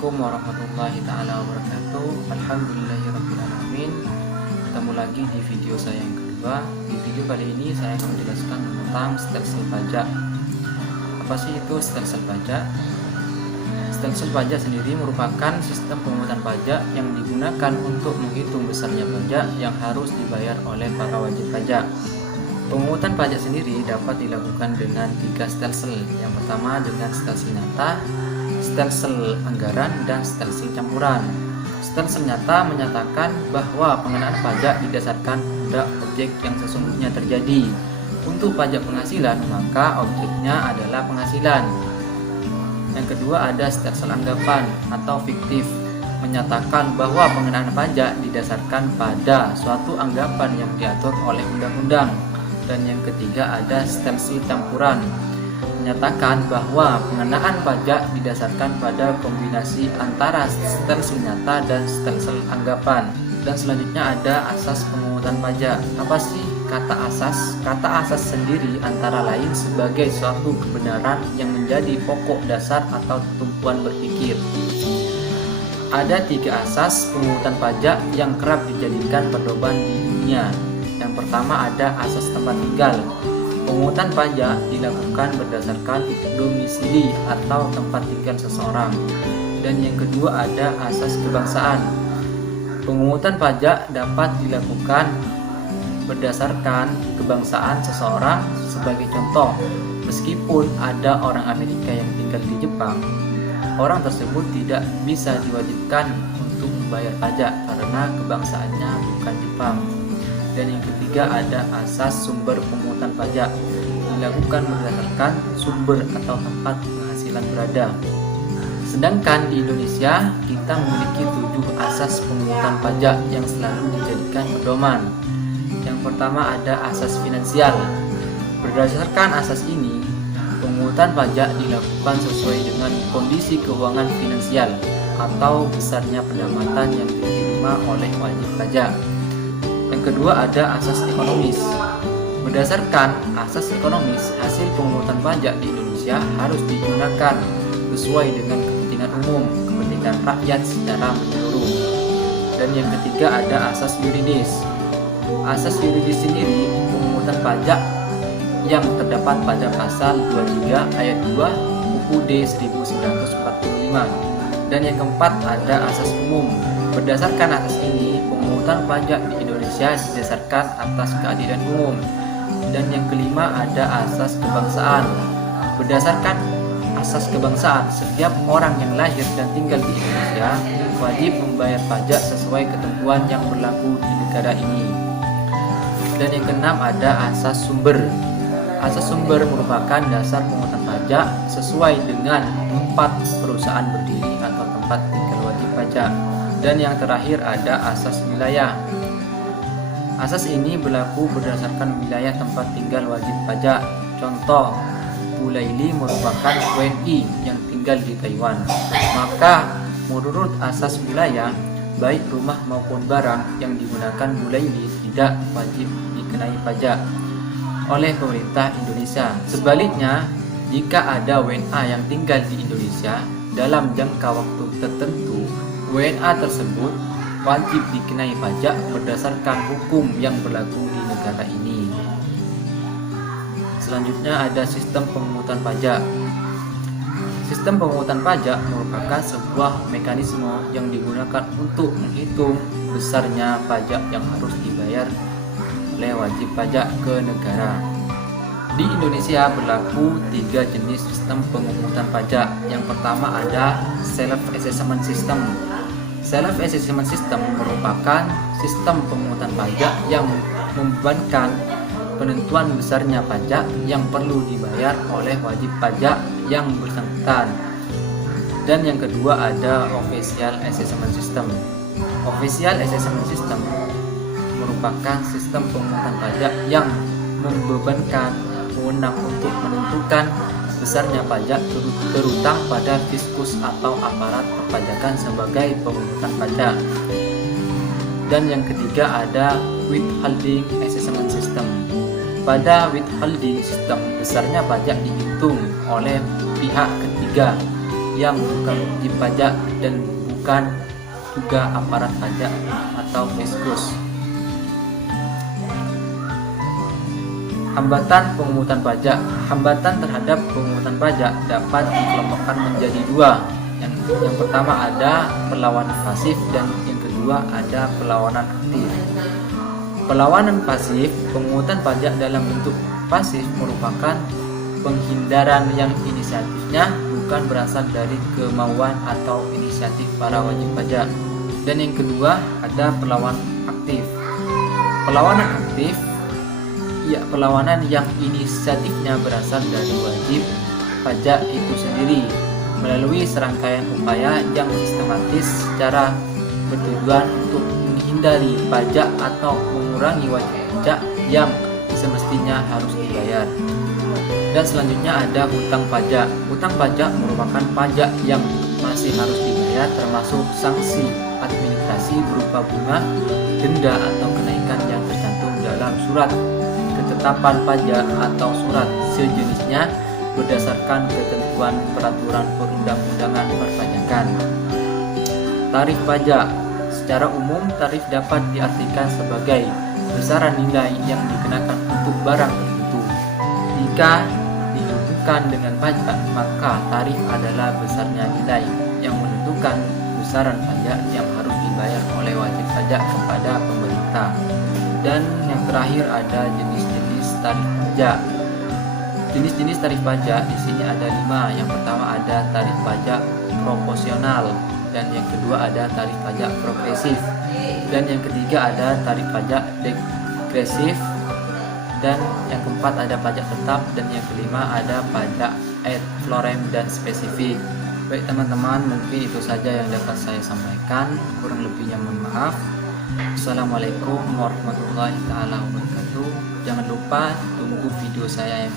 Assalamualaikum warahmatullahi taala wabarakatuh. Alhamdulillahirrabbilalamin. Ketemu lagi di video saya yang kedua. Di video kali ini saya akan menjelaskan tentang stelsel pajak. Apa sih itu stelsel pajak? Stelsel pajak sendiri merupakan sistem pemungutan pajak yang digunakan untuk menghitung besarnya pajak yang harus dibayar oleh para wajib pajak. Pemungutan pajak sendiri dapat dilakukan dengan 3 stelsel. Yang pertama dengan stelsel nyata, stelsel anggaran, dan stelsel campuran. Stelsel nyata menyatakan bahwa pengenaan pajak didasarkan pada objek yang sesungguhnya terjadi. Untuk pajak penghasilan, maka objeknya adalah penghasilan. Yang kedua ada stelsel anggapan atau fiktif, menyatakan bahwa pengenaan pajak didasarkan pada suatu anggapan yang diatur oleh undang-undang. Dan yang ketiga ada stelsel campuran, menyatakan bahwa pengenaan pajak didasarkan pada kombinasi antara stelsel nyata dan stelsel anggapan. Dan selanjutnya ada asas pemungutan pajak. Apa sih kata asas? Kata asas sendiri antara lain sebagai suatu kebenaran yang menjadi pokok dasar atau tumpuan berpikir. Ada 3 asas pemungutan pajak yang kerap dijadikan pedoman di dunia. Yang pertama ada asas tempat tinggal. Pemungutan pajak dilakukan berdasarkan domisili atau tempat tinggal seseorang. Dan yang kedua ada asas kebangsaan. Pemungutan pajak dapat dilakukan berdasarkan kebangsaan seseorang. Sebagai contoh, meskipun ada orang Amerika yang tinggal di Jepang, orang tersebut tidak bisa diwajibkan untuk membayar pajak karena kebangsaannya bukan Jepang. Dan yang ketiga ada asas sumber pemungutan pajak, dilakukan berdasarkan sumber atau tempat penghasilan berada. Sedangkan di Indonesia kita memiliki 7 asas pemungutan pajak yang selalu dijadikan pedoman. Yang pertama ada asas finansial. Berdasarkan asas ini, pemungutan pajak dilakukan sesuai dengan kondisi keuangan finansial atau besarnya pendapatan yang diterima oleh wajib pajak. Yang kedua ada asas ekonomis. Berdasarkan asas ekonomis, hasil pemungutan pajak di Indonesia harus digunakan sesuai dengan kepentingan umum, kepentingan rakyat secara menyeluruh. Dan yang ketiga ada asas yuridis. Asas yuridis sendiri pemungutan pajak yang terdapat pada pasal 23 ayat 2 UUD 1945. Dan yang keempat ada asas umum. Berdasarkan asas ini, pemungutan pajak di Indonesia didasarkan atas keadilan umum. Dan yang kelima ada asas kebangsaan. Berdasarkan asas kebangsaan, setiap orang yang lahir dan tinggal di Indonesia wajib membayar pajak sesuai ketentuan yang berlaku di negara ini. Dan yang keenam ada asas sumber. Asas sumber merupakan dasar pemungutan pajak sesuai dengan tempat perusahaan berdiri atau tempat tinggal wajib pajak. Dan yang terakhir ada asas wilayah. Asas ini berlaku berdasarkan wilayah tempat tinggal wajib pajak. Contoh, Bu Laili merupakan WNI yang tinggal di Taiwan. Maka menurut asas wilayah, baik rumah maupun barang yang digunakan Bu Laili tidak wajib dikenai pajak oleh pemerintah Indonesia. Sebaliknya, jika ada WNA yang tinggal di Indonesia dalam jangka waktu tertentu, WNA tersebut wajib dikenai pajak berdasarkan hukum yang berlaku di negara ini. Selanjutnya ada sistem pemungutan pajak. Sistem pemungutan pajak merupakan sebuah mekanisme yang digunakan untuk menghitung besarnya pajak yang harus dibayar oleh wajib pajak ke negara. Di Indonesia berlaku 3 jenis sistem pemungutan pajak. Yang pertama ada self-assessment system. Self-assessment system merupakan sistem pemungutan pajak yang membebankan penentuan besarnya pajak yang perlu dibayar oleh wajib pajak yang bersangkutan. Dan yang kedua ada official assessment system. Official assessment system merupakan sistem pemungutan pajak yang membebankan wewenang untuk menentukan besarnya pajak terutang pada fiskus atau aparat perpajakan sebagai pemungutan pajak. Dan yang ketiga ada withholding assessment system. Pada withholding system, besarnya pajak dihitung oleh pihak ketiga yang bukan wajib pajak dan bukan juga aparat pajak atau fiskus. Hambatan pemungutan pajak. Hambatan terhadap pemungutan pajak dapat dikelompokkan menjadi dua. Yang pertama ada perlawanan pasif dan yang kedua ada perlawanan aktif. Perlawanan pasif, pemungutan pajak dalam bentuk pasif merupakan penghindaran yang inisiatifnya bukan berasal dari kemauan atau inisiatif para wajib pajak. Dan yang kedua ada perlawanan aktif. Perlawanan aktif, ya perlawanan yang inisiatifnya berasal dari wajib pajak itu sendiri melalui serangkaian upaya yang sistematis secara bertujuan untuk menghindari pajak atau mengurangi wajib pajak yang semestinya harus dibayar. Dan selanjutnya ada hutang pajak. Hutang pajak merupakan pajak yang masih harus dibayar termasuk sanksi administrasi berupa bunga, denda atau kenaikan yang tercantum dalam surat ketetapan pajak atau surat sejenisnya berdasarkan ketentuan peraturan perundang-undangan perpajakan. Tarif pajak. Secara umum, tarif dapat diartikan sebagai besaran nilai yang dikenakan untuk barang tertentu. Jika dihubungkan dengan pajak, maka tarif adalah besarnya nilai yang menentukan besaran pajak yang harus dibayar oleh wajib pajak kepada pemerintah. Dan yang terakhir ada jenis-jenis tarif pajak. Jenis-jenis tarif pajak di sini ada 5. Yang pertama ada tarif pajak proporsional, dan yang kedua ada tarif pajak progresif, dan yang ketiga ada tarif pajak degresif, dan yang keempat ada pajak tetap, dan yang kelima ada pajak ad valorem dan spesifik. Baik teman-teman, mungkin itu saja yang dapat saya sampaikan, kurang lebihnya mohon maaf. Assalamualaikum warahmatullahi wabarakatuh. Jangan lupa tunggu video saya yang